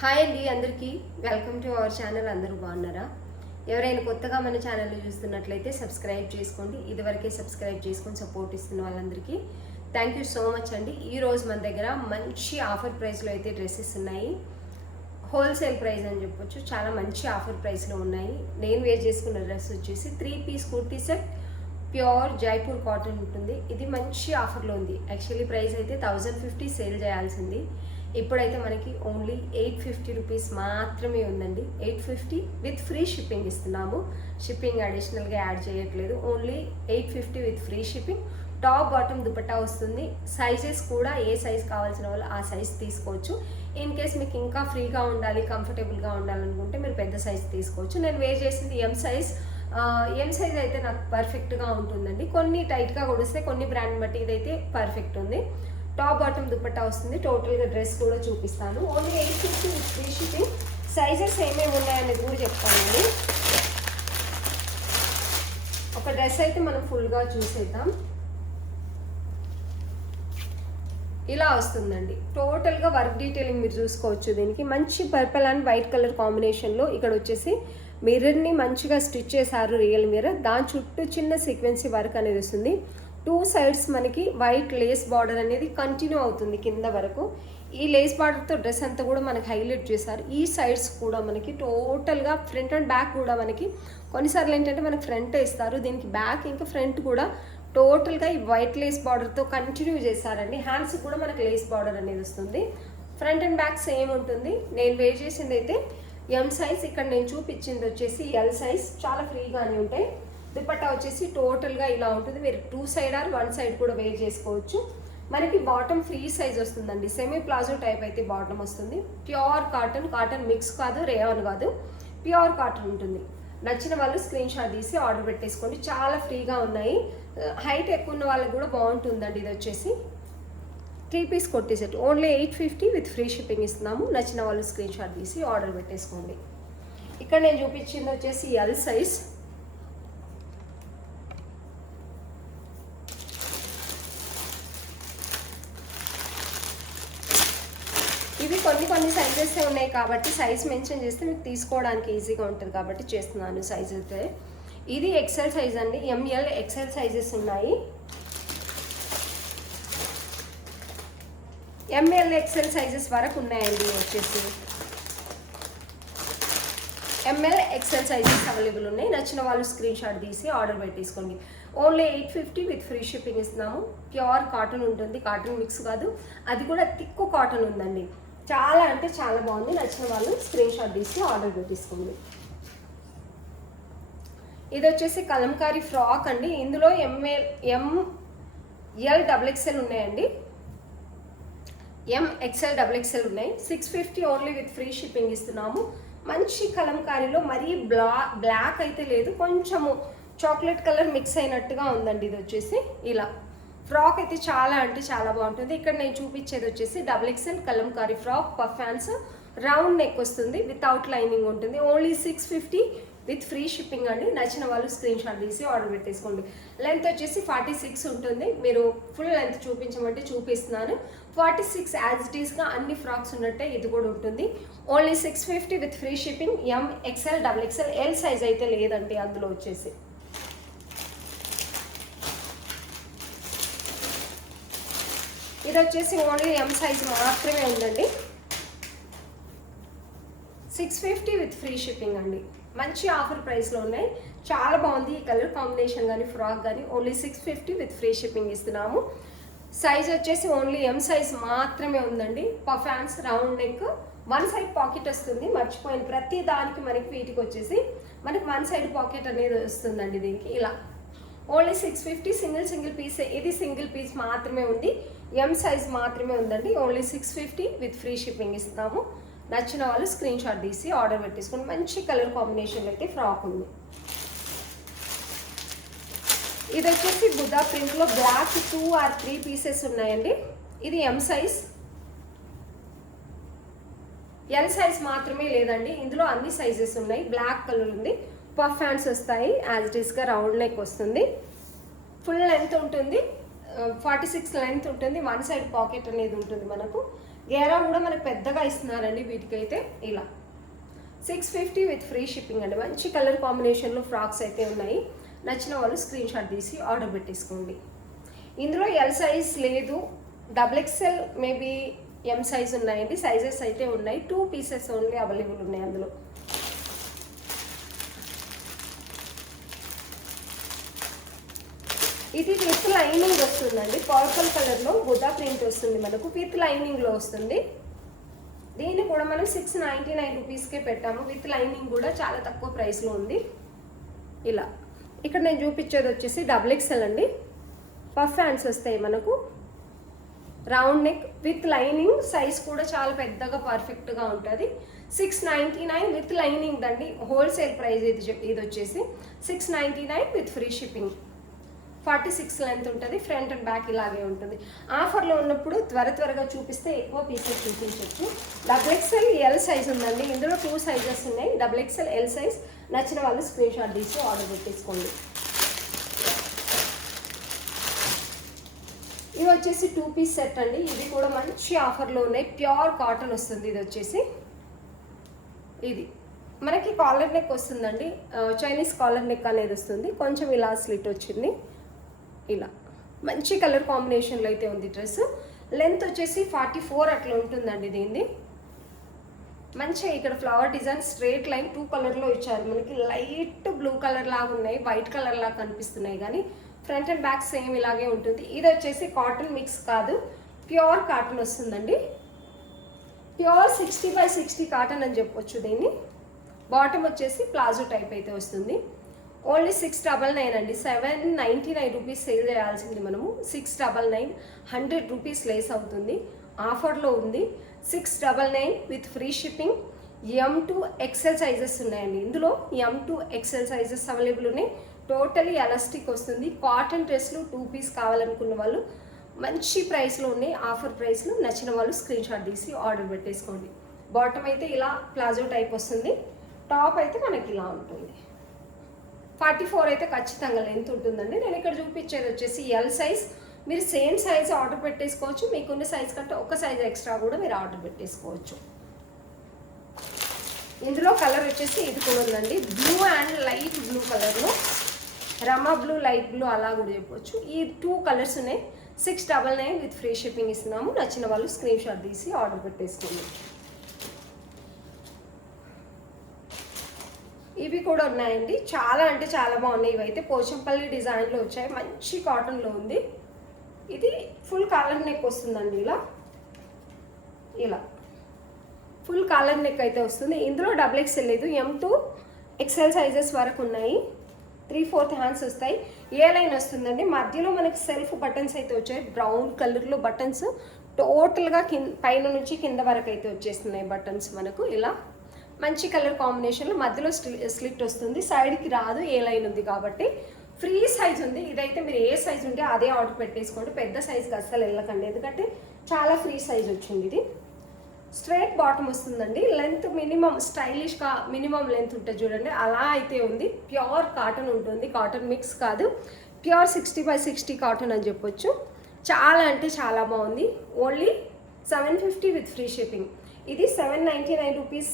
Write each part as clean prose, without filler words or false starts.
Hi అండి అందరికీ welcome to our channel. అందరూ బాగున్నారా? ఎవరైనా కొత్తగా మన ఛానల్ని చూస్తున్నట్లయితే సబ్స్క్రైబ్ చేసుకోండి. ఇదివరకే సబ్స్క్రైబ్ చేసుకొని సపోర్ట్ ఇస్తున్న వాళ్ళందరికీ థ్యాంక్ యూ సో మచ్ అండి. ఈరోజు మన దగ్గర మంచి ఆఫర్ ప్రైస్లో అయితే డ్రెస్సెస్ ఉన్నాయి. హోల్సేల్ ప్రైస్ అని చెప్పొచ్చు. చాలా మంచి ఆఫర్ ప్రైస్లో ఉన్నాయి. నేను వేర్ చేసుకున్న డ్రెస్ వచ్చేసి 3 piece kurti set, pure Jaipur cotton ఉంటుంది. ఇది మంచి ఆఫర్లో ఉంది. యాక్చువల్లీ ప్రైస్ అయితే 1050 సేల్ చేయాల్సింది. ఇప్పుడైతే మనకి ఓన్లీ 850 రూపీస్ మాత్రమే ఉందండి. 850 విత్ ఫ్రీ షిప్పింగ్ ఇస్తున్నాము. షిప్పింగ్ అడిషనల్గా యాడ్ చేయట్లేదు. Only 850 with free shipping. Top bottom dupatta వస్తుంది. సైజెస్ కూడా ఏ సైజ్ కావాల్సిన వాళ్ళు ఆ సైజ్ తీసుకోవచ్చు. ఇన్ కేస్ మీకు ఇంకా ఫ్రీగా ఉండాలి, కంఫర్టబుల్గా ఉండాలనుకుంటే మీరు పెద్ద సైజ్ తీసుకోవచ్చు. నేను వేర్ చేసింది ఎం సైజ్. ఎం సైజ్ అయితే నాకు పర్ఫెక్ట్గా ఉంటుందండి. కొన్ని టైట్గా కొడిస్తే కొన్ని బ్రాండ్ బట్టి ఇదైతే పర్ఫెక్ట్ ఉంది. టాప్ బాటమ్ దుపట్టా వస్తుంది. టోటల్గా డ్రెస్ కూడా చూపిస్తాను. Only 850 with free shipping. Sizes ఏమేమి ఉన్నాయనేది కూడా చెప్తానండి. ఒక డ్రెస్ అయితే మనం ఫుల్గా చూసేద్దాం. ఇలా వస్తుందండి. టోటల్గా వర్క్ డీటెయిలింగ్ మీరు చూసుకోవచ్చు. దీనికి మంచి పర్పుల్ అండ్ వైట్ కలర్ కాంబినేషన్లో ఇక్కడ వచ్చేసి మిర్రర్ని మంచిగా స్టిచ్ చేశారు. Real mirror. దాని చుట్టూ చిన్న సీక్వెన్సీ వర్క్ అనేది వస్తుంది. 2 సైడ్స్ మనకి వైట్ లేస్ బార్డర్ అనేది కంటిన్యూ అవుతుంది కింద వరకు. ఈ లేస్ బార్డర్తో డ్రెస్ అంతా కూడా మనకి హైలైట్ చేశారు. ఈ సైడ్స్ కూడా మనకి టోటల్గా ఫ్రంట్ అండ్ బ్యాక్ కూడా మనకి కొన్నిసార్లు ఏంటంటే మనకి ఫ్రంట్ ఇస్తారు, దీనికి బ్యాక్ ఇంకా ఫ్రంట్ కూడా టోటల్గా ఈ వైట్ లేస్ బార్డర్తో కంటిన్యూ చేశారండి. హ్యాండ్స్ కూడా మనకి లేస్ బార్డర్ అనేది వస్తుంది. ఫ్రంట్ అండ్ బ్యాక్ సేమ్ ఉంటుంది. నేను వేర్ చేసింది అయితే ఎం సైజ్. ఇక్కడ నేను చూపించింది వచ్చేసి ఎల్ సైజ్. చాలా ఫ్రీగానే ఉంటాయి. దుపట్టా వచ్చేసి టోటల్గా ఇలా ఉంటుంది. మీరు 2 సైడ్ ఆర్ 1 సైడ్ కూడా వేర్ చేసుకోవచ్చు. మనకి బాటమ్ ఫ్రీ సైజ్ వస్తుందండి. సెమీ ప్లాజో టైప్ అయితే బాటమ్ వస్తుంది. Pure cotton. కాటన్ మిక్స్ కాదు, రేయాన్ కాదు, ప్యూర్ కాటన్ ఉంటుంది. నచ్చిన వాళ్ళు స్క్రీన్ షాట్ తీసి ఆర్డర్ పెట్టేసుకోండి. చాలా ఫ్రీగా ఉన్నాయి. హైట్ ఎక్కువ ఉన్న వాళ్ళకి కూడా బాగుంటుందండి. ఇది వచ్చేసి 3 piece kurti set. Only 850 with free shipping ఇస్తున్నాము. నచ్చిన వాళ్ళు స్క్రీన్ షాట్ తీసి ఆర్డర్ పెట్టేసుకోండి. ఇక్కడ నేను చూపించింది వచ్చేసి ఎల్ సైజ్. ఇవి కొన్ని సైజెస్ ఉన్నాయి కాబట్టి సైజ్ మెన్షన్ చేస్తే మీకు తీసుకోవడానికి ఈజీగా ఉంటుంది కాబట్టి చేస్తున్నాను సైజ్ అయితే. ఇది ఎక్సెల్ సైజ్ అండి. ఎంఎల్ ఎక్సెల్ సైజెస్ ఉన్నాయి. ఎంఎల్ ఎక్సెల్ సైజెస్ వరకు ఉన్నాయండి. వచ్చేసి ఎంఎల్ ఎక్సెల్ సైజెస్ అవైలబుల్ ఉన్నాయి. నచ్చిన వాళ్ళు స్క్రీన్ షాట్ తీసి ఆర్డర్ పెట్టేసుకోండి. ఓన్లీ 850 విత్ ఫ్రీ షిప్పింగ్ ఇస్తున్నాము. ప్యూర్ కాటన్ ఉంటుంది. కాటన్ మిక్స్ కాదు, అది కూడా థిక్ కాటన్ ఉందండి. చాలా అంటే చాలా బాగుంది. నచ్చిన వాళ్ళు స్క్రీన్ షాట్ తీసి ఆర్డర్ పెట్టేసుకోండి. ఇది వచ్చేసి కలంకారీ ఫ్రాక్ అండి. ఇందులో ఎంఎల్ డబుల్ ఎక్స్ఎల్ ఉన్నాయండి. ఎంఎక్స్ఎల్ డబుల్ ఎక్స్ఎల్ ఉన్నాయి. 650 ఓన్లీ విత్ ఫ్రీ షిప్పింగ్ ఇస్తున్నాము. మంచి కలంకారీలో మరీ బ్లాక్ అయితే లేదు, కొంచెము చాక్లెట్ కలర్ మిక్స్ అయినట్టుగా ఉందండి. ఇది వచ్చేసి ఇలా ఫ్రాక్ అయితే చాలా అంటే చాలా బాగుంటుంది. ఇక్కడ నేను చూపించేది వచ్చేసి double XL Kalamkari frock. Puff hands, round neck వస్తుంది, వితౌట్ లైనింగ్ ఉంటుంది. ఓన్లీ 650 విత్ ఫ్రీ షిప్పింగ్ అండి. నచ్చిన వాళ్ళు స్క్రీన్ షాట్ తీసి ఆర్డర్ పెట్టేసుకోండి. లెంత్ వచ్చేసి 46 ఉంటుంది. మీరు ఫుల్ లెంత్ చూపించమంటే చూపిస్తున్నాను. 46 యాజ్ ఇట్ ఈస్గా అన్ని ఫ్రాక్స్ ఉన్నట్టే ఇది కూడా ఉంటుంది. Only 650 with free shipping. M XL double XL L size అయితే లేదండి అందులో వచ్చేసి. ఇది వచ్చేసి ఓన్లీ ఎం సైజ్ మాత్రమే ఉందండి. 650 విత్ ఫ్రీ షిప్పింగ్ అండి. మంచి ఆఫర్ ప్రైస్లో ఉన్నాయి. చాలా బాగుంది ఈ కలర్ కాంబినేషన్ కానీ ఫ్రాక్ కానీ. ఓన్లీ 650 విత్ ఫ్రీ షిప్పింగ్ ఇస్తున్నాము. సైజ్ వచ్చేసి ఓన్లీ ఎం సైజ్ మాత్రమే ఉందండి. Puff hands, round neck, 1 side pocket వస్తుంది. మర్చిపోయిన ప్రతి దానికి మనకి వీటికి వచ్చేసి మనకి 1 సైడ్ పాకెట్ అనేది వస్తుందండి. దీనికి ఇలా ఓన్లీ 650. Single piece. ఇది సింగిల్ పీస్ మాత్రమే ఉంది. ఎం సైజ్ మాత్రమే ఉందండి. ఓన్లీ 650 విత్ ఫ్రీ షిప్పింగ్ ఇస్తాము. నచ్చిన వాళ్ళు స్క్రీన్ షాట్ తీసి ఆర్డర్ పెట్టేసుకొని. మంచి కలర్ కాంబినేషన్ అయితే ఫ్రాక్ ఉంది. ఇది వచ్చేసి బుద్ధా ప్రింట్లో బ్లాక్ 2 ఆర్ 3 పీసెస్ ఉన్నాయండి. ఇది ఎం సైజ్. ఎల్ సైజ్ మాత్రమే లేదండి. ఇందులో అన్ని సైజెస్ ఉన్నాయి. బ్లాక్ కలర్ ఉంది. పఫ్ హ్యాండ్స్ వస్తాయి. యాజ్ ఇట్ ఈస్గా రౌండ్ నెక్ వస్తుంది. ఫుల్ లెంత్ ఉంటుంది. 46 లెంత్ ఉంటుంది. 1 సైడ్ పాకెట్ అనేది ఉంటుంది మనకు. గేరా కూడా మనకు పెద్దగా ఇస్తున్నారండి వీటికైతే. ఇలా 650 విత్ ఫ్రీ షిప్పింగ్ అండి. మంచి కలర్ కాంబినేషన్లో ఫ్రాక్స్ అయితే ఉన్నాయి. నచ్చిన వాళ్ళు స్క్రీన్ షాట్ తీసి ఆర్డర్ పెట్టేసుకోండి. ఇందులో ఎల్ సైజ్ లేదు, XXL మేబీ ఎం సైజ్ ఉన్నాయండి. సైజెస్ అయితే ఉన్నాయి. 2 పీసెస్ ఓన్లీ అవైలబుల్ ఉన్నాయి అందులో. ఇది విత్ లైనింగ్ వస్తుందండి. పర్పుల్ కలర్లో బుద్ధా ప్రింట్ వస్తుంది మనకు, విత్ లైనింగ్లో వస్తుంది. దీన్ని కూడా మనం 699 రూపీస్కే పెట్టాము. విత్ లైనింగ్ కూడా చాలా తక్కువ ప్రైస్లో ఉంది. ఇలా ఇక్కడ నేను చూపించేది వచ్చేసి XXL అండి. పఫ్ హ్యాండ్స్ వస్తాయి మనకు, round neck with lining. Size కూడా చాలా పెద్దగా పర్ఫెక్ట్గా ఉంటుంది. 699 with lining Dandi. Wholesale price ఇది వచ్చేసి 699 విత్ ఫ్రీ షిప్పింగ్. 46 లెంత్ ఉంటుంది. ఫ్రంట్ అండ్ బ్యాక్ ఇలాగే ఉంటుంది. ఆఫర్లో ఉన్నప్పుడు త్వరగా చూపిస్తే ఎక్కువ పీసెస్ చూపించవచ్చు. XXL ఎల్ సైజ్ ఉందండి. ఇందులో 2 సైజెస్ ఉన్నాయి. XXL L size. నచ్చిన వాళ్ళు స్క్రీన్ షాట్ తీసి ఆర్డర్ పెట్టేసుకోండి. ఇవి వచ్చేసి 2 పీస్ సెట్ అండి. ఇవి కూడా మంచి ఆఫర్లో ఉన్నాయి. ప్యూర్ కాటన్ వస్తుంది. ఇది వచ్చేసి ఇది మనకి కాలర్ నెక్ వస్తుందండి. చైనీస్ కాలర్ నెక్ అనేది వస్తుంది. కొంచెం ఇలా స్లిట్ వచ్చింది. ఇలా మంచి కలర్ కాంబినేషన్లో అయితే ఉంది డ్రెస్. లెంత్ వచ్చేసి 44 అట్లా ఉంటుందండి దీన్ని. మంచిగా ఇక్కడ ఫ్లవర్ డిజైన్ స్ట్రేట్ లైన్ 2 కలర్లో ఇచ్చారు మనకి. లైట్ బ్లూ కలర్ లాగా ఉన్నాయి, వైట్ కలర్ లాగా కనిపిస్తున్నాయి, కానీ ఫ్రంట్ అండ్ బ్యాక్ సేమ్ ఇలాగే ఉంటుంది. ఇది వచ్చేసి కాటన్ మిక్స్ కాదు, ప్యూర్ కాటన్ వస్తుందండి. ప్యూర్ 60/60 కాటన్ అని చెప్పొచ్చు దీన్ని. బాటమ్ వచ్చేసి ప్లాజో టైప్ అయితే వస్తుంది. ఓన్లీ 699 అండి. 799 రూపీస్ సేల్ చేయాల్సింది మనము. 699, 100 రూపీస్ లేస్ అవుతుంది. ఆఫర్లో ఉంది. 699 with free shipping. M to XL sizes ఉన్నాయండి. ఇందులో M to XL sizes available ఉన్నాయి. టోటలీ ఎలాస్టిక్ వస్తుంది. కాటన్ డ్రెస్లు 2 పీస్ కావాలనుకున్న వాళ్ళు మంచి ప్రైస్లో ఉన్నాయి. ఆఫర్ ప్రైస్లో. నచ్చిన వాళ్ళు స్క్రీన్ షాట్ తీసి ఆర్డర్ పెట్టేసుకోండి. బాటమ్ అయితే ఇలా ప్లాజో టైప్ వస్తుంది. టాప్ అయితే మనకి ఇలా ఉంటుంది. 44 అయితే ఖచ్చితంగా లెంత్ ఉంటుందండి. నేను ఇక్కడ చూపించేది వచ్చేసి ఎల్ సైజ్. మీరు సేమ్ సైజ్ ఆర్డర్ పెట్టేసుకోవచ్చు. మీకున్న సైజ్ కంటే ఒక సైజ్ ఎక్స్ట్రా కూడా మీరు ఆర్డర్ పెట్టేసుకోవచ్చు. ఇందులో కలర్ వచ్చేసి ఇది కూడా ఉందండి. బ్లూ అండ్ లైట్ బ్లూ కలర్లో, రమా బ్లూ, లైట్ బ్లూ అలా కూడా చెప్పవచ్చు. ఈ 2 కలర్స్ ఉన్నాయి. 699 విత్ ఫ్రీ షిప్పింగ్ ఇస్తున్నాము. నచ్చిన వాళ్ళు స్క్రీన్ షాట్ తీసి ఆర్డర్ పెట్టేసుకోండి. ఇవి కూడా ఉన్నాయండి. చాలా అంటే చాలా బాగున్నాయి. ఇవైతే పోచంపల్లి డిజైన్లో వచ్చాయి. మంచి కాటన్లో ఉంది. ఇది ఫుల్ కాలర్ నెక్ వస్తుందండి. ఇలా ఫుల్ కాలర్ నెక్ అయితే వస్తుంది. ఇందులో XXL లేదు, M to XL సైజెస్ వరకు ఉన్నాయి. 3/4 హ్యాండ్స్ వస్తాయి. ఏ లైన్ వస్తుందండి. మధ్యలో మనకి సెల్ఫ్ బటన్స్ అయితే వచ్చాయి. బ్రౌన్ కలర్లో బటన్స్ టోటల్గా పైన నుంచి కింద వరకు అయితే వచ్చేస్తున్నాయి బటన్స్ మనకు. ఇలా మంచి కలర్ కాంబినేషన్లో మధ్యలో స్లిట్ వస్తుంది. సైడ్కి రాదు, ఏ లైన్ ఉంది కాబట్టి. ఫ్రీ సైజ్ ఉంది. ఇదైతే మీరు ఏ సైజ్ ఉంటే అదే ఆర్డర్ పెట్టేసుకోండి. పెద్ద సైజ్కి అస్సలు వెళ్ళకండి, ఎందుకంటే చాలా ఫ్రీ సైజ్ వచ్చింది. ఇది స్ట్రైట్ బాటమ్ వస్తుందండి. లెంత్ మినిమం స్టైలిష్గా మినిమం లెంత్ ఉంటుంది చూడండి, అలా అయితే ఉంది. ప్యూర్ కాటన్ ఉంటుంది. కాటన్ మిక్స్ కాదు, ప్యూర్ 60/60 కాటన్ అని చెప్పొచ్చు. చాలా అంటే చాలా బాగుంది. Only 750 with free shipping. ఇది 799 రూపీస్,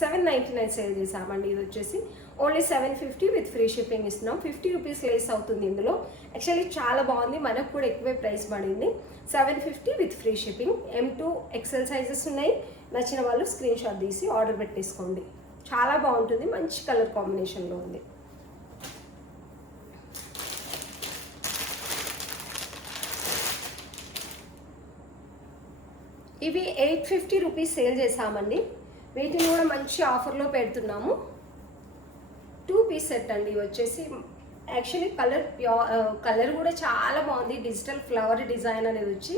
799 సేల్ చేసామండి. ఇది వచ్చేసి ఓన్లీ 750 విత్ ఫ్రీ షిప్పింగ్ ఇస్తున్నాం. 50 రూపీస్ లేస్ అవుతుంది ఇందులో. యాక్చువల్లీ చాలా బాగుంది. మనకు కూడా ఎక్కువే ప్రైస్ పడింది. 750 with free shipping. M to XL sizes ఉన్నాయి. నచ్చిన వాళ్ళు స్క్రీన్ షాట్ తీసి ఆర్డర్ పెట్టేసుకోండి. చాలా బాగుంటుంది. మంచి కలర్ కాంబినేషన్లో ఉంది. ఇవి 850 రూపీస్ సేల్ చేసామండి. వీటిని కూడా మంచి ఆఫర్లో పెడుతున్నాము. 2 పీస్ సెట్ అండి. ఇవి వచ్చేసి యాక్చువల్లీ కలర్ కూడా చాలా బాగుంది. డిజిటల్ ఫ్లవర్ డిజైన్ అనేది వచ్చి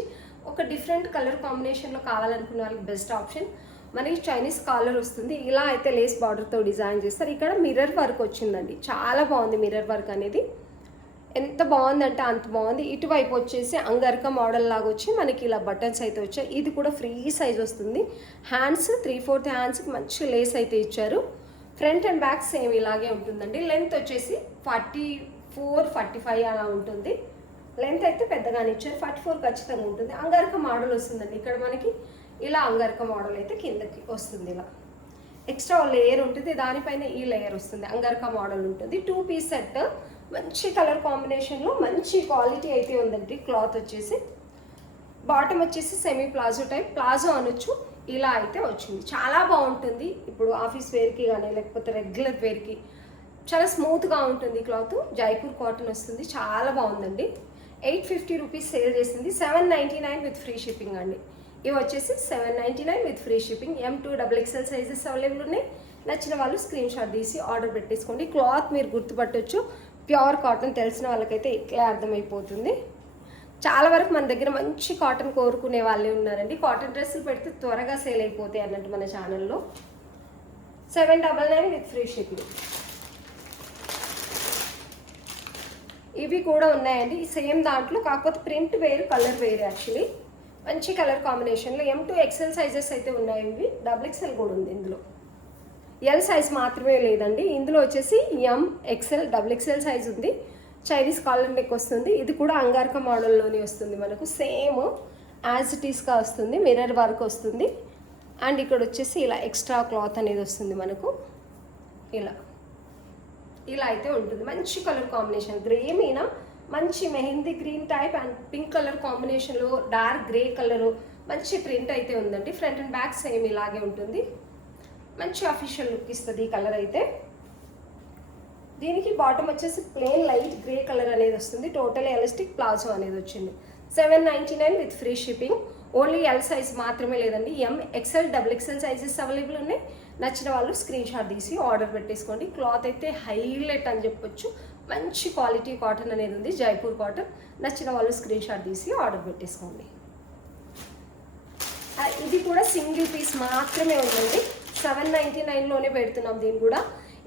ఒక డిఫరెంట్ కలర్ కాంబినేషన్లో కావాలనుకున్న వాళ్ళకి బెస్ట్ ఆప్షన్. మనకి చైనీస్ కాలర్ వస్తుంది. ఇలా అయితే లేస్ బార్డర్తో డిజైన్ చేస్తారు. ఇక్కడ మిర్రర్ వర్క్ వచ్చిందండి. చాలా బాగుంది మిర్రర్ వర్క్ అనేది. ఎంత బాగుందంటే అంత బాగుంది. ఇటువైపు వచ్చేసి అంగర్క మోడల్ లాగా వచ్చి మనకి ఇలా బటన్స్ అయితే వచ్చాయి. ఇది కూడా ఫ్రీ సైజ్ వస్తుంది. హ్యాండ్స్ 3/4 హ్యాండ్స్కి మంచి లేస్ అయితే ఇచ్చారు. ఫ్రంట్ అండ్ బ్యాక్ సేమ్ ఇలాగే ఉంటుందండి. లెంత్ వచ్చేసి 44, 45 అలా ఉంటుంది. లెంత్ అయితే పెద్దగానే ఇచ్చారు. 44 ఖచ్చితంగా ఉంటుంది. అంగారక మోడల్ వస్తుందండి ఇక్కడ మనకి. ఇలా అంగారక మోడల్ అయితే కిందకి వస్తుంది. ఇలా ఎక్స్ట్రా లేయర్ ఉంటుంది, దానిపైన ఈ లేయర్ వస్తుంది. అంగారక మోడల్ ఉంటుంది. 2 పీస్ సెట్, మంచి కలర్ కాంబినేషన్లో మంచి క్వాలిటీ అయితే ఉందండి. క్లాత్ వచ్చేసి బాటమ్ వచ్చేసి సెమీ ప్లాజో టైప్, ప్లాజో అనొచ్చు. ఇలా అయితే వచ్చింది, చాలా బాగుంటుంది. ఇప్పుడు ఆఫీస్ వేర్కి కానీ లేకపోతే రెగ్యులర్ వేర్కి చాలా స్మూత్గా ఉంటుంది క్లాత్. జైపూర్ కాటన్ వస్తుంది, చాలా బాగుందండి. 850 రూపీస్ సేల్ చేసింది. 799 విత్ ఫ్రీ షిప్పింగ్ అండి. ఇవి వచ్చేసి 799 with free shipping. M2 XXL sizes available ఉన్నాయి. నచ్చిన వాళ్ళు స్క్రీన్ షాట్ తీసి ఆర్డర్ పెట్టేసుకోండి. క్లాత్ మీరు గుర్తుపట్టవచ్చు, ప్యూర్ కాటన్. తెలిసిన వాళ్ళకైతే ఇట్లా అర్థమైపోతుంది. చాలా వరకు మన దగ్గర మంచి కాటన్ కోరుకునే వాళ్ళే ఉన్నారండి. కాటన్ డ్రెస్సులు పెడితే త్వరగా సేల్ అయిపోతాయి అన్నట్టు మన ఛానల్లో. 799 విత్ ఫ్రీ షిప్పింగ్. ఇవి కూడా ఉన్నాయండి సేమ్ దాంట్లో, కాకపోతే ప్రింట్ వేరు, కలర్ వేరు. యాక్చువల్లీ మంచి కలర్ కాంబినేషన్లో M2 XL సైజెస్ అయితే ఉన్నాయి. ఇవి XXL కూడా ఉంది ఇందులో. ఎల్ సైజ్ మాత్రమే లేదండి. ఇందులో వచ్చేసి M, XL, XXL సైజ్ ఉంది. చైనీస్ కాలర్ నెక్ వస్తుంది. ఇది కూడా అంగారక మోడల్లోనే వస్తుంది మనకు. సేమ్ యాజ్ ఇట్ ఈస్గా వస్తుంది. మిర్రర్ వర్క్ వస్తుంది. అండ్ ఇక్కడ వచ్చేసి ఇలా ఎక్స్ట్రా క్లాత్ అనేది వస్తుంది మనకు. ఇలా అయితే ఉంటుంది. మంచి కలర్ కాంబినేషన్, గ్రే మీద మంచి mehndi green type and pink colour కాంబినేషన్లో డార్క్ గ్రే కలరు మంచి ప్రింట్ అయితే ఉందండి. ఫ్రంట్ అండ్ బ్యాక్ సేమ్ ఇలాగే ఉంటుంది. మంచి అఫీషియల్ లుక్ ఇస్తుంది ఈ కలర్ అయితే. దీనికి బాటమ్ వచ్చేసి ప్లెయిన్ లైట్ గ్రే కలర్ అనేది వస్తుంది. టోటల్ ఎలాస్టిక్ ప్లాజో అనేది వచ్చింది. 799 with free shipping. Only L size మాత్రమే లేదండి, M, XL, XXL sizes available ఉన్నాయి. నచ్చిన వాళ్ళు స్క్రీన్ షాట్ తీసి ఆర్డర్ పెట్టేసుకోండి. క్లాత్ అయితే హైలైట్ అని చెప్పొచ్చు. మంచి క్వాలిటీ కాటన్ అనేది ఉంది, జైపూర్ కాటన్. నచ్చిన వాళ్ళు స్క్రీన్ షాట్ తీసి ఆర్డర్ పెట్టేసుకోండి. ఇది కూడా సింగిల్ పీస్ మాత్రమే ఉందండి. 799లోనే పెడుతున్నాం దీన్ని కూడా.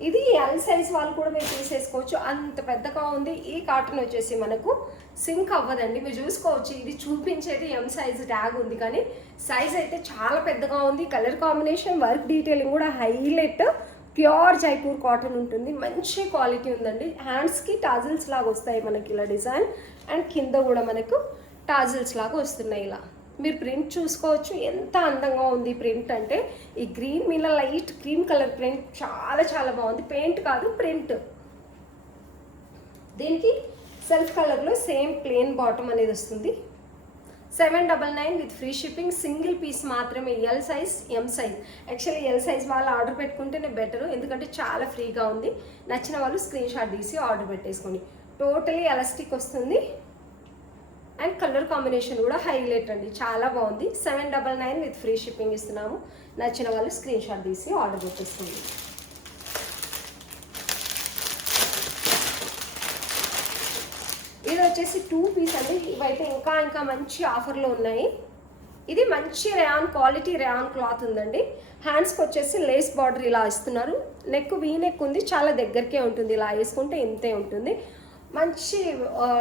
ఇది ఎల్ సైజ్ వాళ్ళు కూడా మీరు తీసేసుకోవచ్చు, అంత పెద్దగా ఉంది. ఈ కాటన్ వచ్చేసి మనకు సింక్ అవ్వదండి, మీరు చూసుకోవచ్చు. ఇది చూపించేది M సైజ్ ట్యాగ్ ఉంది, కానీ సైజ్ అయితే చాలా పెద్దగా ఉంది. కలర్ కాంబినేషన్, వర్క్ డీటెయిలింగ్ కూడా హైలైట్. ప్యూర్ జైపూర్ కాటన్ ఉంటుంది, మంచి క్వాలిటీ ఉందండి. హ్యాండ్స్కి టాజిల్స్ లాగా వస్తాయి మనకి ఇలా డిజైన్, అండ్ కింద కూడా మనకు టాజిల్స్ లాగా వస్తున్నాయి. ఇలా మీరు ప్రింట్ చూసుకోవచ్చు, ఎంత అందంగా ఉంది ప్రింట్ అంటే. ఈ గ్రీన్ మీద లైట్ క్రీమ్ కలర్ ప్రింట్ చాలా చాలా బాగుంది. పెయింట్ కాదు, ప్రింట్. దీనికి సెల్ఫ్ కలర్లో సేమ్ ప్లెయిన్ బాటమ్ అనేది వస్తుంది. 799 with free shipping. Single piece మాత్రమే, L size, M size. Actually L size వాళ్ళు ఆర్డర్ పెట్టుకుంటేనే బెటర్, ఎందుకంటే చాలా ఫ్రీగా ఉంది. నచ్చిన వాళ్ళు స్క్రీన్ షాట్ తీసి ఆర్డర్ పెట్టేసుకోండి. టోటలీ ఎలాస్టిక్ వస్తుంది అండ్ కలర్ కాంబినేషన్ కూడా హైలైట్ అండి, చాలా బాగుంది. 799 విత్ ఫ్రీ షిప్పింగ్ ఇస్తున్నాము. నచ్చిన వాళ్ళు స్క్రీన్ షాట్ తీసి ఆర్డర్ పెట్టేసుకోండి. ఇది వచ్చేసి 2 పీస్ అండి. ఇవైతే ఇంకా మంచి ఆఫర్లో ఉన్నాయి. ఇది మంచి రేయాన్ క్వాలిటీ, రేయాన్ క్లాత్ ఉందండి. హ్యాండ్స్కి వచ్చేసి లేస్ బార్డర్ ఇలా ఇస్తున్నారు. నెక్ వీ నెక్ ఉంది, చాలా దగ్గరకే ఉంటుంది. ఇలా వేసుకుంటే ఇంతే ఉంటుంది. మంచి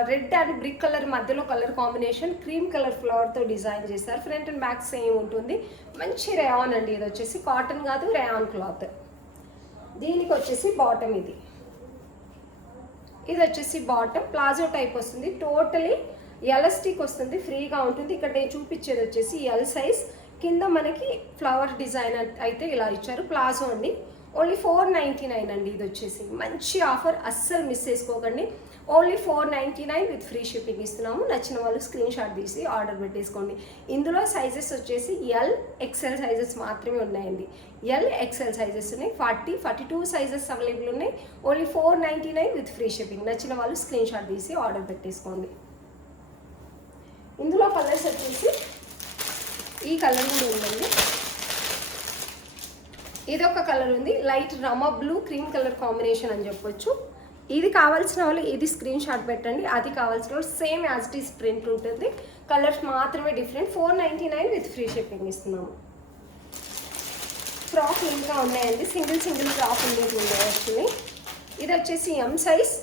రెడ్ అండ్ బ్రిక్ కలర్ మధ్యలో కలర్ కాంబినేషన్, క్రీమ్ కలర్ ఫ్లవర్తో డిజైన్ చేశారు. ఫ్రంట్ అండ్ బ్యాక్ సేమ్ ఉంటుంది. మంచి రేయాన్ అండి. ఇది వచ్చేసి కాటన్ కాదు, రేయాన్ క్లాత్. దీనికి వచ్చేసి బాటమ్ ఇది వచ్చేసి బాటమ్ ప్లాజో టైప్ వస్తుంది. టోటలీ ఎలాస్టిక్ వస్తుంది, ఫ్రీగా ఉంటుంది. ఇక్కడ నేను చూపించేది వచ్చేసి ఎల్ సైజ్. కింద మనకి ఫ్లవర్ డిజైన్ అయితే ఇలా ఇచ్చారు. ప్లాజో అండి. ఓన్లీ 499 అండి. ఇది వచ్చేసి మంచి ఆఫర్, అస్సలు మిస్ చేసుకోకండి. ఓన్లీ 499 విత్ ఫ్రీ షిప్పింగ్ ఇస్తున్నాము. నచ్చిన వాళ్ళు స్క్రీన్ షాట్ తీసి ఆర్డర్ పెట్టేసుకోండి. ఇందులో సైజెస్ వచ్చేసి L, XL సైజెస్ మాత్రమే ఉన్నాయండి. L, XL సైజెస్ ఉన్నాయి. 40, 42 సైజెస్ అవైలబుల్ ఉన్నాయి. Only 499 with free shipping. నచ్చిన వాళ్ళు స్క్రీన్ షాట్ తీసి ఆర్డర్ పెట్టేసుకోండి. ఇందులో కలర్స్ వచ్చేసి ఈ కలర్ కూడా ఉందండి. ఇదొక కలర్ ఉంది, లైట్ రమా బ్లూ క్రీమ్ కలర్ కాంబినేషన్ అని చెప్పొచ్చు. ఇది కావాల్సిన వాళ్ళు ఇది స్క్రీన్ షాట్ పెట్టండి. అది కావాల్సిన వాళ్ళు same as it is print ఉంటుంది, కలర్స్ మాత్రమే డిఫరెంట్. 499 విత్ ఫ్రీ షిప్పింగ్ ఇస్తున్నాము. ఫ్రాక్ ఇంకా ఉన్నాయండి, సింగిల్ ఫ్రాక్ ఉండేది ఉన్నాయి యాక్చువల్లీ. ఇది వచ్చేసి M సైజ్,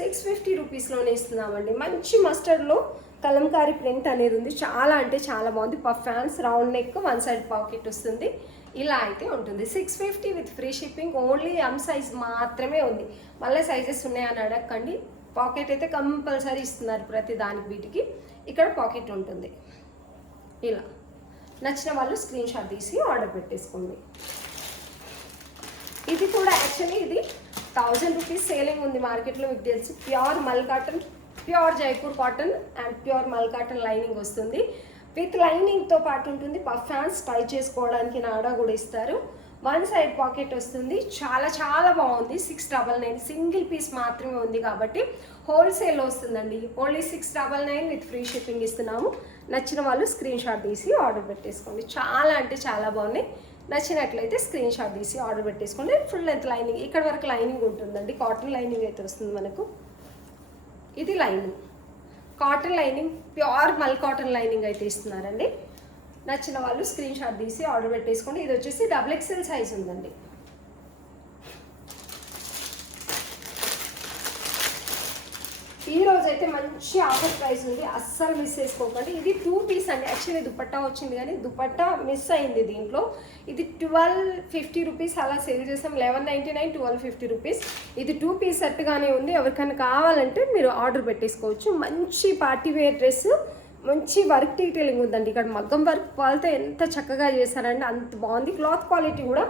650 రూపీస్లోనే ఇస్తున్నామండి. మంచి మస్టర్డ్లో కలంకారీ ప్రింట్ అనేది ఉంది, చాలా అంటే చాలా బాగుంది. Puff hands, round neck, 1 side pocket వస్తుంది. ఇలా అయితే ఉంటుంది. 650 with free shipping. Only M size మాత్రమే ఉంది. మళ్ళీ సైజెస్ ఉన్నాయని అడగండి, పాకెట్ అయితే కంపల్సరీ ఇస్తున్నారు ప్రతి దానికి. వీటికి ఇక్కడ పాకెట్ ఉంటుంది. ఇలా నచ్చిన వాళ్ళు స్క్రీన్ షాట్ తీసి ఆర్డర్ పెట్టేసుకోండి. ఇది కూడా యాక్చువల్లీ ఇది 1000 రూపీస్ సేలింగ్ ఉంది మార్కెట్లో, మీకు తెలుసు. ప్యూర్ మల్ cotton, pure Jaipur cotton and pure మల్ కాటన్ లైనింగ్ వస్తుంది. విత్ లైనింగ్తో పాటు ఉంటుంది. పఫ్ హ్యాండ్స్ ట్రై చేసుకోవడానికి నాడా కూడా ఇస్తారు. 1 సైడ్ పాకెట్ వస్తుంది. చాలా చాలా బాగుంది. 699 సింగిల్ పీస్ మాత్రమే ఉంది కాబట్టి హోల్సేల్లో వస్తుందండి. ఓన్లీ 699 విత్ ఫ్రీ షిప్పింగ్ ఇస్తున్నాము. నచ్చిన వాళ్ళు స్క్రీన్ షాట్ తీసి ఆర్డర్ పెట్టేసుకోండి. చాలా అంటే చాలా బాగున్నాయి. నచ్చినట్లయితే స్క్రీన్ షాట్ తీసి ఆర్డర్ పెట్టేసుకోండి. ఫుల్ లెంత్ లైనింగ్, ఇక్కడ వరకు లైనింగ్ ఉంటుందండి. కాటన్ లైనింగ్ అయితే వస్తుంది మనకు. ఇది లైనింగ్, కాటన్ లైనింగ్, ప్యూర్ మల్ కాటన్ లైనింగ్ అయితే ఇస్తున్నారండి. నచ్చిన వాళ్ళు స్క్రీన్ షాట్ తీసి ఆర్డర్ పెట్టేసుకోండి. ఇది వచ్చేసి XXL సైజ్ ఉందండి. ఈ రోజు అయితే మంచి ఆఫర్ ప్రైస్ ఉంది, అస్సలు మిస్ చేసుకోకండి. ఇది 2 పీస్ అండి. యాక్చువల్లీ దుపట్టా వచ్చింది కానీ దుపట్టా మిస్ అయింది దీంట్లో. ఇది 1250 రూపీస్ అలా సేల్ చేసాం. 1199, 1250 రూపీస్. ఇది 2 పీస్ సెట్గానే ఉంది. ఎవరికైనా కావాలంటే మీరు ఆర్డర్ పెట్టేసుకోవచ్చు. మంచి పార్టీ వేర్ డ్రెస్, మంచి వర్క్ డీటెయిలింగ్ ఉందండి. ఇక్కడ మగ్గం వర్క్ వాళ్ళతో ఎంత చక్కగా చేశారండి, అంత బాగుంది. క్లాత్ క్వాలిటీ కూడా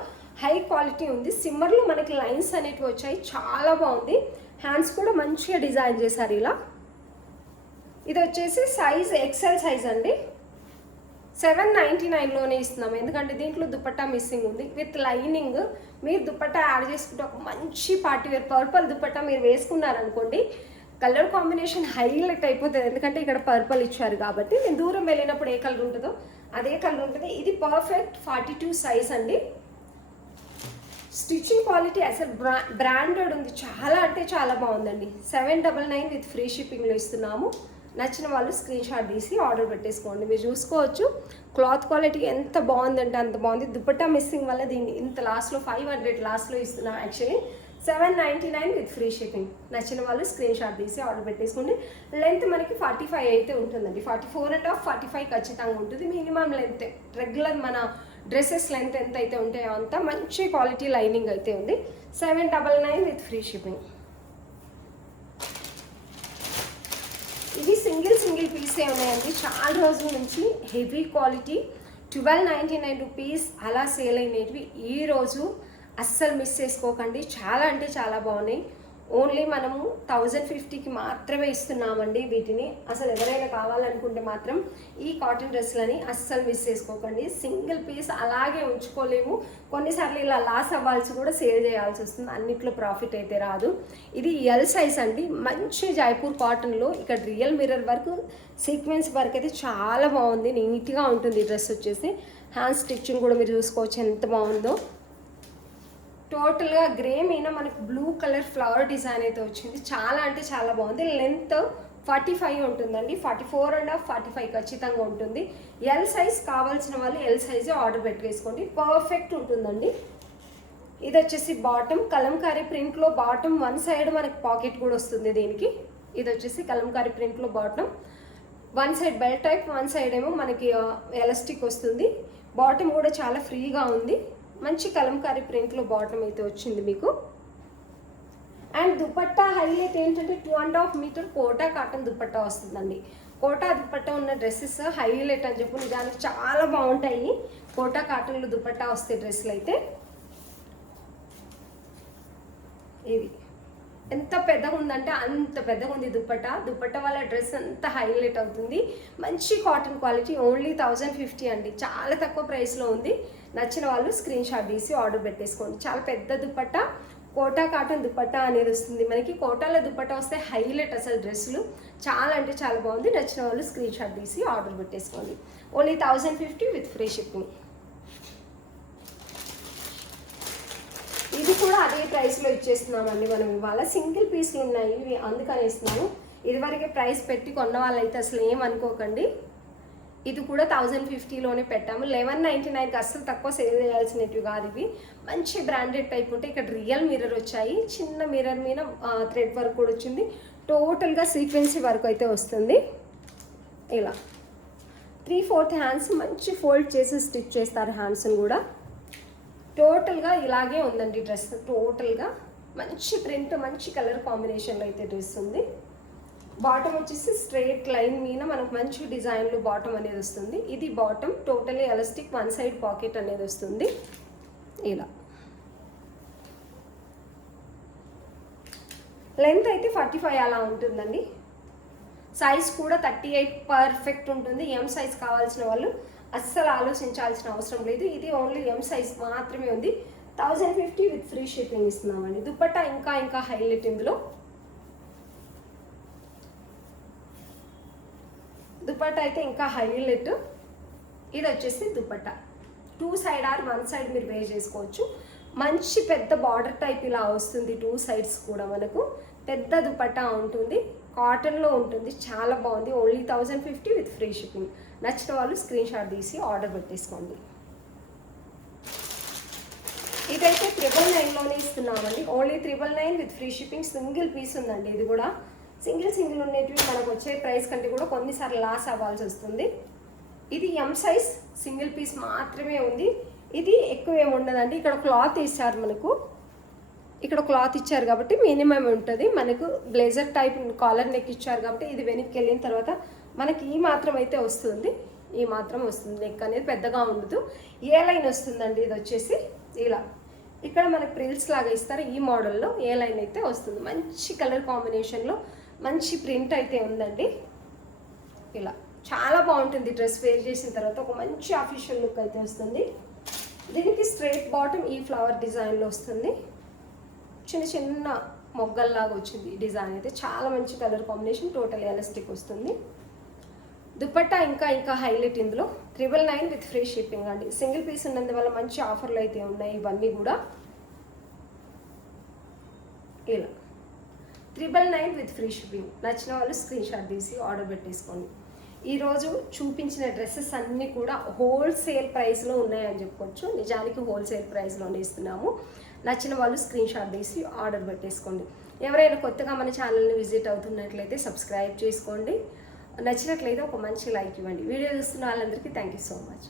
హై క్వాలిటీ ఉంది. సిమ్మర్లో మనకి లైన్స్ అనేటివి వచ్చాయి, చాలా బాగుంది. హ్యాండ్స్ కూడా మంచిగా డిజైన్ చేశారు ఇలా. ఇది వచ్చేసి సైజ్ XL సైజ్ అండి. 799లోనే ఇస్తున్నాం, ఎందుకంటే దీంట్లో దుపట్టా మిస్సింగ్ ఉంది. విత్ లైనింగ్ మీరు దుపట్టా యాడ్ చేసుకుంటే ఒక మంచి పార్టీ వేర్ పర్పుల్ దుపట్టా మీరు వేసుకున్నారనుకోండి, కలర్ కాంబినేషన్ హైలైట్ అయిపోతుంది. ఎందుకంటే ఇక్కడ పర్పుల్ ఇచ్చారు కాబట్టి నేను దూరం వెళ్ళినప్పుడు ఏ కలర్ ఉంటుందో అదే కలర్ ఉంటుంది. ఇది పర్ఫెక్ట్ 42 సైజ్ అండి. స్టిచ్చింగ్ క్వాలిటీ అసలు బ్రాండెడ్ ఉంది, చాలా అంటే చాలా బాగుందండి. 799 విత్ ఫ్రీ షిప్పింగ్లో ఇస్తున్నాము. నచ్చిన వాళ్ళు స్క్రీన్ షాట్ తీసి ఆర్డర్ పెట్టేసుకోండి. మీరు చూసుకోవచ్చు క్లాత్ క్వాలిటీ ఎంత బాగుందంటే అంత బాగుంది. దుపట్టా మిస్సింగ్ వల్ల దీన్ని ఇంత లాస్ట్లో 500 లాస్ట్లో ఇస్తున్నాం. Actually 799 with free shipping. నచ్చిన వాళ్ళు స్క్రీన్ షాట్ తీసి ఆర్డర్ పెట్టేసుకోండి. లెంత్ మనకి 45 అయితే ఉంటుందండి. 44.5, 45 ఖచ్చితంగా ఉంటుంది. మినిమం లెంత్ రెగ్యులర్ మన డ్రెస్సెస్ లెంత్ ఎంత అయితే ఉంటాయో అంత మంచి క్వాలిటీ లైనింగ్ అయితే ఉంది. 799 విత్ ఫ్రీ షిప్పింగ్. ఇది సింగిల్ పీసే ఉన్నాయండి. చాలా రోజుల నుంచి హెవీ క్వాలిటీ 1299 రూపీస్ అలా సేల్ అయినవి. ఈరోజు అస్సలు మిస్ చేసుకోకండి. చాలా అంటే చాలా బాగున్నాయి. ఓన్లీ మనము 1050కి మాత్రమే ఇస్తున్నామండి వీటిని. అసలు ఎవరైనా కావాలనుకుంటే మాత్రం ఈ కాటన్ డ్రెస్లని అస్సలు మిస్ చేసుకోకండి. సింగిల్ పీస్ అలాగే ఉంచుకోలేము, కొన్నిసార్లు ఇలా లాస్ అవ్వాల్సి కూడా సేల్ చేయాల్సి వస్తుంది. అన్నిట్లో ప్రాఫిట్ అయితే రాదు. ఇది ఎల్ సైజ్ అండి. మంచి జైపూర్ కాటన్లో ఇక్కడ real mirror work, sequence work అయితే చాలా బాగుంది. నీట్గా ఉంటుంది ఈ డ్రెస్ వచ్చేసి. హ్యాండ్ స్టిచ్చింగ్ కూడా మీరు చూసుకోవచ్చు ఎంత బాగుందో. టోటల్గా గ్రే మీద మనకు బ్లూ కలర్ ఫ్లవర్ డిజైన్ అయితే వచ్చింది. చాలా అంటే చాలా బాగుంది. లెంత్ 45 ఉంటుందండి. 44.5, 45 ఖచ్చితంగా ఉంటుంది. ఎల్ సైజ్ కావాల్సిన వాళ్ళు ఎల్ సైజే ఆర్డర్ పెట్టేసుకోండి. పర్ఫెక్ట్ ఉంటుందండి. ఇది వచ్చేసి బాటమ్ కలంకారీ ప్రింట్లో బాటమ్. 1 సైడ్ మనకి పాకెట్ కూడా వస్తుంది దీనికి. ఇది వచ్చేసి కలంకారీ ప్రింట్లో bottom. 1 side belt type, 1 side ఏమో మనకి ఎలాస్టిక్ వస్తుంది. బాటమ్ కూడా చాలా ఫ్రీగా ఉంది. మంచి కలంకారీ ప్రింట్లో బాటమ్ అయితే వచ్చింది మీకు. అండ్ దుపట్టా హైలైట్ ఏంటంటే 2.5 మీటర్ కోటా కాటన్ దుపట్టా వస్తుందండి. కోటా దుపట్టా ఉన్న డ్రెస్సెస్ హైలైట్ అని చెప్పి నిజానికి చాలా బాగుంటాయి. కోటా కాటన్లో దుపట్టా వస్తే డ్రెస్సులు అయితే. ఇది ఎంత పెద్దగా ఉందంటే అంత పెద్దగా ఉంది దుపట్టా. దుపట్టా వల్ల డ్రెస్ అంత హైలైట్ అవుతుంది. మంచి కాటన్ క్వాలిటీ. ఓన్లీ 1050 అండి. చాలా తక్కువ ప్రైస్లో ఉంది. నచ్చిన వాళ్ళు స్క్రీన్ షాట్ తీసి ఆర్డర్ పెట్టేసుకోండి. చాలా పెద్ద దుపట్టా, కోటా కాటన్ దుపట్టా అనేది వస్తుంది మనకి. కోటాల దుపట్టా వస్తే హైలైట్ అసలు డ్రెస్సులు. చాలా అంటే చాలా బాగుంది. నచ్చిన వాళ్ళు స్క్రీన్ షాట్ తీసి ఆర్డర్ పెట్టేసుకోండి. Only 1050 with free shipping. ఇది కూడా అదే ప్రైస్లో ఇచ్చేస్తున్నామండి మనం ఇవాళ. సింగిల్ పీస్లు ఉన్నాయి ఇవి, అందుకని ఇస్తున్నాము. ఇదివరకే ప్రైస్ పెట్టి కొన్న వాళ్ళైతే అసలు ఏమనుకోకండి. ఇది కూడా 1050లోనే పెట్టాము. 1199కి అస్సలు తక్కువ సేల్ చేయాల్సినవి కాదు ఇవి. మంచి బ్రాండెడ్ టైప్ ఉంటే ఇక్కడ రియల్ మిర్రర్ వచ్చాయి. చిన్న మిర్రర్ మీద థ్రెడ్ వర్క్ కూడా వచ్చింది. టోటల్గా సీక్వెన్సీ వర్క్ అయితే వస్తుంది. ఇలా 3/4 హ్యాండ్స్ మంచి ఫోల్డ్ చేసి స్టిచ్ చేస్తారు హ్యాండ్స్ని కూడా. టోటల్గా ఇలాగే ఉందండి డ్రెస్. టోటల్గా మంచి ప్రింట్, మంచి కలర్ కాంబినేషన్లో అయితే డ్రెస్ ఉంది. బాటమ్ వచ్చేసి స్ట్రైట్ లైన్ మీద మనకు మంచి డిజైన్లో బాటమ్ అనేది వస్తుంది. ఇది bottom totally elastic, one side pocket అనేది వస్తుంది. ఇలా లెంత్ అయితే 45 అలా ఉంటుందండి. సైజ్ కూడా 38 పర్ఫెక్ట్ ఉంటుంది. ఎం సైజ్ కావాల్సిన వాళ్ళు అస్సలు ఆలోచించాల్సిన అవసరం లేదు. ఇది ఓన్లీ ఎం సైజ్ మాత్రమే ఉంది. 1050 విత్ ఫ్రీ షిప్పింగ్ ఇస్తున్నామండి. దుపట్టా ఇంకా హైలైట్. ఇందులో దుపట్టా అయితే ఇంకా హైలైట్. ఇది వచ్చేసి దుపట్టా 2 సైడ్ ఆర్ 1 సైడ్ మీరు వేర్ చేసుకోవచ్చు. మంచి పెద్ద బార్డర్ టైప్ ఇలా వస్తుంది. 2 సైడ్స్ కూడా మనకు పెద్ద దుపట్టా ఉంటుంది. కాటన్లో ఉంటుంది. చాలా బాగుంది. Only 1050 with free shipping. నచ్చిన వాళ్ళు స్క్రీన్ షాట్ తీసి ఆర్డర్ పెట్టేసుకోండి. ఇదైతే 999లోనే ఇస్తున్నామండి. Only 999 with free shipping. Single piece ఉందండి. ఇది కూడా సింగిల్ ఉండేటివి మనకు వచ్చే ప్రైస్ కంటే కూడా కొన్నిసార్లు లాస్ అవ్వాల్సి వస్తుంది. ఇది ఎం సైజ్ సింగిల్ పీస్ మాత్రమే ఉంది. ఇది ఎక్కువ ఏమి ఉండదండి. ఇక్కడ క్లాత్ ఇచ్చారు మనకు. ఇక్కడ క్లాత్ ఇచ్చారు కాబట్టి మినిమం ఉంటుంది. మనకు బ్లేజర్ టైప్ కాలర్ నెక్ ఇచ్చారు కాబట్టి ఇది వెనక్కి వెళ్ళిన తర్వాత మనకి ఈ మాత్రం అయితే వస్తుంది. ఈ మాత్రం వస్తుంది. నెక్ అనేది పెద్దగా ఉండదు. ఏ లైన్ వస్తుందండి. ఇది వచ్చేసి ఇలా ఇక్కడ మనకి ప్రిల్స్ లాగా ఇస్తారు. ఈ మోడల్లో ఏ లైన్ అయితే వస్తుంది. మంచి కలర్ కాంబినేషన్లో మంచి ప్రింట్ అయితే ఉందండి. ఇలా చాలా బాగుంటుంది. డ్రెస్ వేర్ చేసిన తర్వాత ఒక మంచి అఫీషియల్ లుక్ అయితే వస్తుంది. దీనికి స్ట్రైట్ బాటమ్ ఈ ఫ్లవర్ డిజైన్లో వస్తుంది. చిన్న మొగ్గల్లాగా వచ్చింది ఈ డిజైన్ అయితే. చాలా మంచి కలర్ కాంబినేషన్. టోటల్ ఎలాస్టిక్ వస్తుంది. దుపట్టా ఇంకా హైలైట్. ఇందులో 999 విత్ ఫ్రీ షిప్పింగ్ అండి. సింగిల్ పీస్ ఉన్నందువల్ల మంచి ఆఫర్లు అయితే ఉన్నాయి. ఇవన్నీ కూడా ఇలా 999 విత్ ఫ్రీ షిప్పింగ్. నచ్చిన వాళ్ళు స్క్రీన్ షాట్ తీసి ఆర్డర్ పెట్టేసుకోండి. ఈరోజు చూపించిన డ్రెస్సెస్ అన్నీ కూడా హోల్సేల్ ప్రైస్లో ఉన్నాయని చెప్పుకోవచ్చు. నిజానికి హోల్సేల్ ప్రైస్లోనే ఇస్తున్నాము. నచ్చిన వాళ్ళు స్క్రీన్ షాట్ తీసి ఆర్డర్ పెట్టేసుకోండి. ఎవరైనా కొత్తగా మన ఛానల్ని విజిట్ అవుతున్నట్లయితే సబ్స్క్రైబ్ చేసుకోండి. నచ్చినట్లయితే ఒక మంచి లైక్ ఇవ్వండి. వీడియో చూస్తున్న వాళ్ళందరికీ థ్యాంక్ యూ సో మచ్.